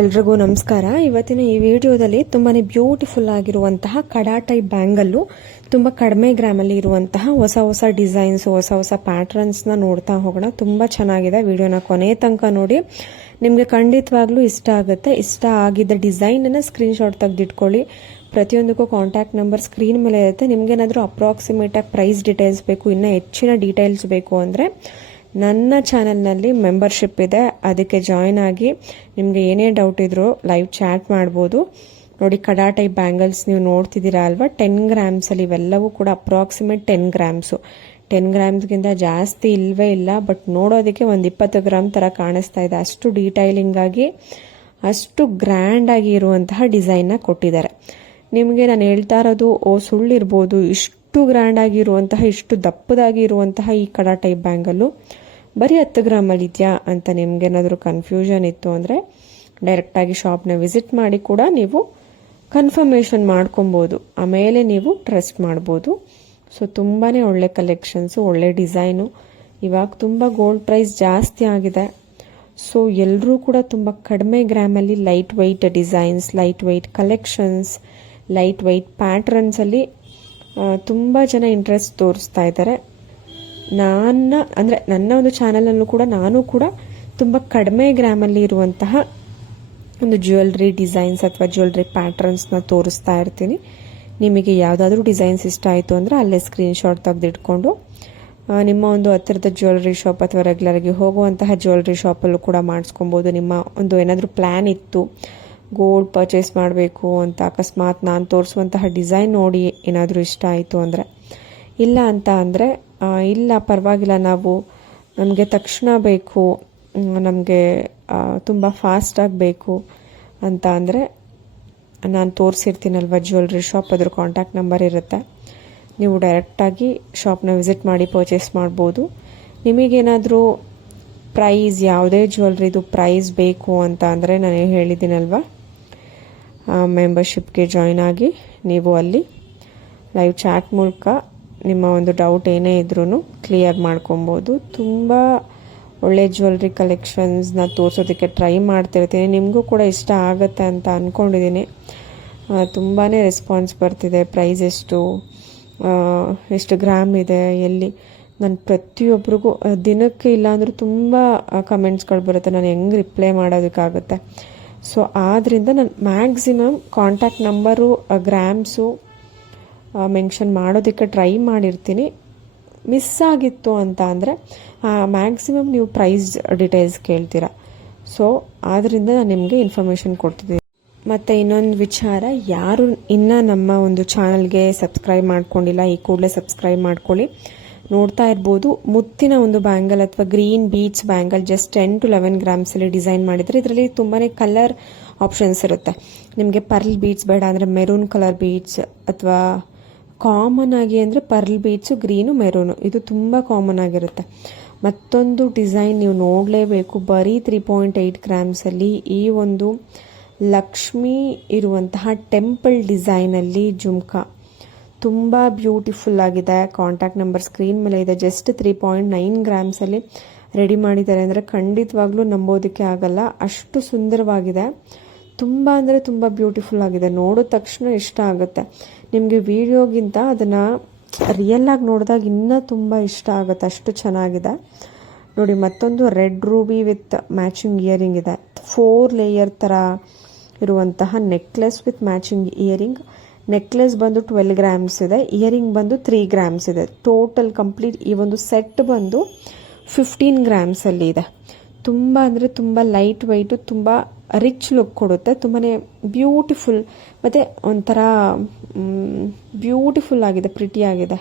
ಎಲ್ರಿಗೂ ನಮಸ್ಕಾರ. ಇವತ್ತಿನ ಈ ವಿಡಿಯೋದಲ್ಲಿ ತುಂಬಾನೇ ಬ್ಯೂಟಿಫುಲ್ ಆಗಿರುವಂತಹ ಕಡಾ ಟೈಪ್ ಬ್ಯಾಂಗಲ್ಲು ತುಂಬಾ ಕಡಿಮೆ ಗ್ರಾಮಲ್ಲಿ ಇರುವಂತಹ ಹೊಸ ಡಿಸೈನ್ಸ್, ಹೊಸ ಪ್ಯಾಟರ್ನ್ಸ್ ನ ನೋಡ್ತಾ ಹೋಗೋಣ. ತುಂಬಾ ಚೆನ್ನಾಗಿದೆ. ವಿಡಿಯೋನ ಕೊನೆ ತನಕ ನೋಡಿ, ನಿಮಗೆ ಖಂಡಿತವಾಗ್ಲೂ ಇಷ್ಟ ಆಗುತ್ತೆ. ಇಷ್ಟ ಆಗಿದ್ದ ಡಿಸೈನ್ ಅನ್ನ ಸ್ಕ್ರೀನ್ ಶಾಟ್ ತೆಗೆದಿಟ್ಕೊಳ್ಳಿ. ಪ್ರತಿಯೊಂದಕ್ಕೂ ಕಾಂಟ್ಯಾಕ್ಟ್ ನಂಬರ್ ಸ್ಕ್ರೀನ್ ಮೇಲೆ ಇರುತ್ತೆ. ನಿಮ್ಗೇನಾದ್ರೂ ಅಪ್ರಾಕ್ಸಿಮೇಟ್ ಆಗಿ ಪ್ರೈಸ್ ಡೀಟೇಲ್ಸ್ ಬೇಕು, ಇನ್ನೂ ಹೆಚ್ಚಿನ ಡೀಟೇಲ್ಸ್ ಬೇಕು ಅಂದ್ರೆ ನನ್ನ ಚಾನೆಲ್ನಲ್ಲಿ ಮೆಂಬರ್ಶಿಪ್ ಇದೆ, ಅದಕ್ಕೆ ಜಾಯಿನ್ ಆಗಿ ನಿಮಗೆ ಏನೇ ಡೌಟ್ ಇದ್ರೂ ಲೈವ್ ಚಾಟ್ ಮಾಡ್ಬೋದು. ನೋಡಿ, ಕಡಾ ಟೈಪ್ ಬ್ಯಾಂಗಲ್ಸ್ ನೀವು ನೋಡ್ತಿದ್ದೀರಾ ಅಲ್ವಾ, 10 ಗ್ರಾಮ್ಸಲ್ಲಿ ಇವೆಲ್ಲವೂ ಕೂಡ ಅಪ್ರಾಕ್ಸಿಮೇಟ್ 10 ಗ್ರಾಮ್ಸು. 10 ಗ್ರಾಮ್ಸ್ಗಿಂತ ಜಾಸ್ತಿ ಇಲ್ವೇ ಇಲ್ಲ, ಬಟ್ ನೋಡೋದಕ್ಕೆ ಒಂದು 20 ಗ್ರಾಮ್ ಥರ ಕಾಣಿಸ್ತಾ ಇದೆ. ಅಷ್ಟು ಡೀಟೈಲಿಂಗ್ ಆಗಿ, ಅಷ್ಟು ಗ್ರ್ಯಾಂಡ್ ಆಗಿ ಇರುವಂತಹ ಡಿಸೈನ್ನ ಕೊಟ್ಟಿದ್ದಾರೆ. ನಿಮಗೆ ನಾನು ಹೇಳ್ತಾ ಇರೋದು ಸುಳ್ಳಿರ್ಬೋದು, ಇಷ್ಟು ಗ್ರ್ಯಾಂಡ್ ಆಗಿರುವಂತಹ, ಇಷ್ಟು ದಪ್ಪದಾಗಿ ಇರುವಂತಹ ಈ ಕಡಾ ಟೈಪ್ ಬ್ಯಾಂಗಲ್ಲು ಬರೀ 10 ಗ್ರಾಮಲ್ಲಿ ಇದೆಯಾ ಅಂತ ನಿಮ್ಗೇನಾದರೂ ಕನ್ಫ್ಯೂಷನ್ ಇತ್ತು ಅಂದರೆ ಡೈರೆಕ್ಟಾಗಿ ಶಾಪ್ನ ವಿಸಿಟ್ ಮಾಡಿ ಕೂಡ ನೀವು ಕನ್ಫರ್ಮೇಷನ್ ಮಾಡ್ಕೊಬೋದು. ಆಮೇಲೆ ನೀವು ಟ್ರಸ್ಟ್ ಮಾಡ್ಬೋದು. ಸೊ ತುಂಬಾ ಒಳ್ಳೆ ಕಲೆಕ್ಷನ್ಸು, ಒಳ್ಳೆ ಡಿಸೈನು. ಇವಾಗ ತುಂಬ ಗೋಲ್ಡ್ ಪ್ರೈಸ್ ಜಾಸ್ತಿ ಆಗಿದೆ. ಸೊ ಎಲ್ಲರೂ ಕೂಡ ತುಂಬ ಕಡಿಮೆ ಗ್ರಾಮಲ್ಲಿ light weight designs, light weight collections, light weight ಪ್ಯಾಟ್ರನ್ಸಲ್ಲಿ ತುಂಬ ಜನ ಇಂಟ್ರೆಸ್ಟ್ ತೋರಿಸ್ತಾ ಇದ್ದಾರೆ. ನನ್ನ ಒಂದು ಚಾನಲಲ್ಲೂ ಕೂಡ ನಾನು ಕೂಡ ತುಂಬ ಕಡಿಮೆ ಗ್ರಾಮಲ್ಲಿ ಇರುವಂತಹ ಒಂದು ಜ್ಯುವೆಲ್ರಿ ಡಿಸೈನ್ಸ್ ಅಥವಾ ಜ್ಯುವೆಲ್ರಿ ಪ್ಯಾಟ್ರನ್ಸ್ನ ತೋರಿಸ್ತಾ ಇರ್ತೀನಿ. ನಿಮಗೆ ಯಾವುದಾದ್ರೂ ಡಿಸೈನ್ಸ್ ಇಷ್ಟ ಆಯಿತು ಅಂದರೆ ಅಲ್ಲೇ ಸ್ಕ್ರೀನ್ ಶಾಟ್ ತೆಗೆದಿಟ್ಕೊಂಡು ನಿಮ್ಮ ಒಂದು ಹತ್ತಿರದ ಜ್ಯುವೆಲ್ರಿ ಶಾಪ್ ಅಥವಾ ರೆಗ್ಯುಲರ್ಗೆ ಹೋಗುವಂತಹ ಜ್ಯುವೆಲ್ರಿ ಶಾಪಲ್ಲೂ ಕೂಡ ಮಾಡಿಸ್ಕೊಬೋದು. ನಿಮ್ಮ ಒಂದು ಏನಾದರೂ ಪ್ಲ್ಯಾನ್ ಇತ್ತು ಗೋಲ್ಡ್ ಪರ್ಚೇಸ್ ಮಾಡಬೇಕು ಅಂತ, ಅಕಸ್ಮಾತ್ ನಾನು ತೋರಿಸುವಂತಹ ಡಿಸೈನ್ ನೋಡಿ ಏನಾದರೂ ಇಷ್ಟ ಆಯಿತು ಅಂದರೆ, ಇಲ್ಲ ಅಂತ ಅಂದರೆ ಇಲ್ಲ ಪರವಾಗಿಲ್ಲ, ನಮಗೆ ತಕ್ಷಣ ಬೇಕು, ನಮಗೆ ತುಂಬ ಫಾಸ್ಟಾಗಿ ಬೇಕು ಅಂತ ಅಂದರೆ ನಾನು ತೋರಿಸಿರ್ತೀನಲ್ವ ಜ್ಯುವೆಲ್ರಿ ಶಾಪ್, ಅದ್ರ ಕಾಂಟ್ಯಾಕ್ಟ್ ನಂಬರ್ ಇರುತ್ತೆ. ನೀವು ಡೈರೆಕ್ಟಾಗಿ ಶಾಪ್ನ ವಿಸಿಟ್ ಮಾಡಿ ಪರ್ಚೇಸ್ ಮಾಡ್ಬೋದು. ನಿಮಗೇನಾದರೂ ಪ್ರೈಸ್, ಯಾವುದೇ ಜ್ಯುವೆಲ್ರಿದು ಪ್ರೈಸ್ ಬೇಕು ಅಂತ ಅಂದರೆ ನಾನು ಹೇಳಿದ್ದೀನಲ್ವ, ಮೆಂಬರ್ಶಿಪ್ಗೆ ಜಾಯ್ನ್ ಆಗಿ ನೀವು ಅಲ್ಲಿ ಲೈವ್ ಚಾಟ್ ಮೂಲಕ ನಿಮ್ಮ ಒಂದು ಡೌಟ್ ಏನೇ ಇದ್ರೂ ಕ್ಲಿಯರ್ ಮಾಡ್ಕೊಬೋದು. ತುಂಬ ಒಳ್ಳೆ ಜ್ಯುವೆಲ್ರಿ ಕಲೆಕ್ಷನ್ಸ್ನ ತೋರಿಸೋದಕ್ಕೆ ಟ್ರೈ ಮಾಡ್ತಿರ್ತೀನಿ. ನಿಮಗೂ ಕೂಡ ಇಷ್ಟ ಆಗುತ್ತೆ ಅಂತ ಅಂದ್ಕೊಂಡಿದ್ದೀನಿ. ತುಂಬಾ ರೆಸ್ಪಾನ್ಸ್ ಬರ್ತಿದೆ. ಪ್ರೈಸ್ ಎಷ್ಟು ಗ್ರಾಮ್ ಇದೆ, ಎಲ್ಲಿ, ನಾನು ಪ್ರತಿಯೊಬ್ಬರಿಗೂ ದಿನಕ್ಕೆ ಇಲ್ಲಾಂದ್ರೂ ತುಂಬ ಕಮೆಂಟ್ಸ್ಗಳು ಬರುತ್ತೆ. ನಾನು ಹೆಂಗೆ ರಿಪ್ಲೈ ಮಾಡೋದಕ್ಕಾಗುತ್ತೆ. ಸೊ ಆದ್ದರಿಂದ ನಾನು maximum contact number, grams mention ಮಾಡೋದಕ್ಕೆ ಟ್ರೈ ಮಾಡಿರ್ತೀನಿ. ಮಿಸ್ ಆಗಿತ್ತು ಅಂತ ಅಂದರೆ ಮ್ಯಾಕ್ಸಿಮಮ್ ನೀವು ಪ್ರೈಸ್ ಡೀಟೇಲ್ಸ್ ಕೇಳ್ತೀರಾ. ಸೊ ಆದ್ದರಿಂದ ನಾನು ನಿಮಗೆ ಇನ್ಫಾರ್ಮೇಷನ್ ಕೊಡ್ತಿದ್ದೀನಿ. ಮತ್ತು ಇನ್ನೊಂದು ವಿಚಾರ, ಯಾರು ಇನ್ನೂ ನಮ್ಮ ಒಂದು ಚಾನಲ್ಗೆ ಸಬ್ಸ್ಕ್ರೈಬ್ ಮಾಡ್ಕೊಂಡಿಲ್ಲ, ಈ ಕೂಡಲೇ ಸಬ್ಸ್ಕ್ರೈಬ್ ಮಾಡ್ಕೊಳ್ಳಿ. ನೋಡ್ತಾ ಇರ್ಬೋದು, ಮುತ್ತಿನ ಒಂದು ಬ್ಯಾಂಗಲ್ ಅಥವಾ green beads bangle just 10 to 11 ಗ್ರಾಮ್ಸಲ್ಲಿ ಡಿಸೈನ್ ಮಾಡಿದರೆ ಇದರಲ್ಲಿ ತುಂಬಾ ಕಲರ್ ಆಪ್ಷನ್ಸ್ ಇರುತ್ತೆ. ನಿಮಗೆ ಪರ್ಲ್ ಬೀಡ್ಸ್ ಬೇಡ ಅಂದರೆ ಮೆರೂನ್ ಕಲರ್ ಬೀಡ್ಸ್, ಅಥವಾ ಕಾಮನ್ ಆಗಿ ಅಂದರೆ ಪರ್ಲ್ ಬೀಡ್ಸು, ಗ್ರೀನು, ಮೆರೂನು, ಇದು ತುಂಬ ಕಾಮನ್ ಆಗಿರುತ್ತೆ. ಮತ್ತೊಂದು ಡಿಸೈನ್ ನೀವು ನೋಡಲೇಬೇಕು, ಬರೀ 3.8 ಗ್ರಾಮ್ಸಲ್ಲಿ ಈ ಒಂದು ಲಕ್ಷ್ಮಿ ಇರುವಂತಹ ಟೆಂಪಲ್ ಡಿಸೈನಲ್ಲಿ ಜುಮ್ಕಾ ತುಂಬ ಬ್ಯೂಟಿಫುಲ್ ಆಗಿದೆ. ಕಾಂಟ್ಯಾಕ್ಟ್ ನಂಬರ್ ಸ್ಕ್ರೀನ್ ಮೇಲೆ ಇದೆ. ಜಸ್ಟ್ 3.9 ಗ್ರಾಮ್ಸಲ್ಲಿ ರೆಡಿ ಮಾಡಿದ್ದಾರೆ ಅಂದರೆ ಖಂಡಿತವಾಗ್ಲೂ ನಂಬೋದಕ್ಕೆ ಆಗಲ್ಲ, ಅಷ್ಟು ಸುಂದರವಾಗಿದೆ. ತುಂಬ ಅಂದರೆ ತುಂಬ ಬ್ಯೂಟಿಫುಲ್ ಆಗಿದೆ. ನೋಡಿದ ತಕ್ಷಣ ಇಷ್ಟ ಆಗುತ್ತೆ. ನಿಮಗೆ ವಿಡಿಯೋಗಿಂತ ಅದನ್ನು ರಿಯಲ್ ಆಗಿ ನೋಡಿದಾಗ ಇನ್ನೂ ತುಂಬ ಇಷ್ಟ ಆಗುತ್ತೆ, ಅಷ್ಟು ಚೆನ್ನಾಗಿದೆ. ನೋಡಿ, ಮತ್ತೊಂದು red ruby with matching earring ಇದೆ. 4 ಲೇಯರ್ ಥರ ಇರುವಂತಹ necklace with matching earring. Necklace ಬಂದು 12 ಗ್ರಾಮ್ಸ್ ಇದೆ, ಇಯರಿಂಗ್ ಬಂದು 3 ಗ್ರಾಮ್ಸ್ ಇದೆ. ಟೋಟಲ್ ಕಂಪ್ಲೀಟ್ ಈ ಒಂದು ಸೆಟ್ ಬಂದು 15 ಗ್ರಾಮ್ಸಲ್ಲಿ ಇದೆ. ತುಂಬ ಅಂದರೆ ತುಂಬ ಲೈಟ್ ವೆಯ್ಟು, ತುಂಬ ರಿಚ್ ಲುಕ್ ಕೊಡುತ್ತೆ. ತುಂಬಾ ಬ್ಯೂಟಿಫುಲ್, ಮತ್ತು ಒಂಥರ ಬ್ಯೂಟಿಫುಲ್ ಆಗಿದೆ, ಪ್ರಿಟಿ ಆಗಿದೆ.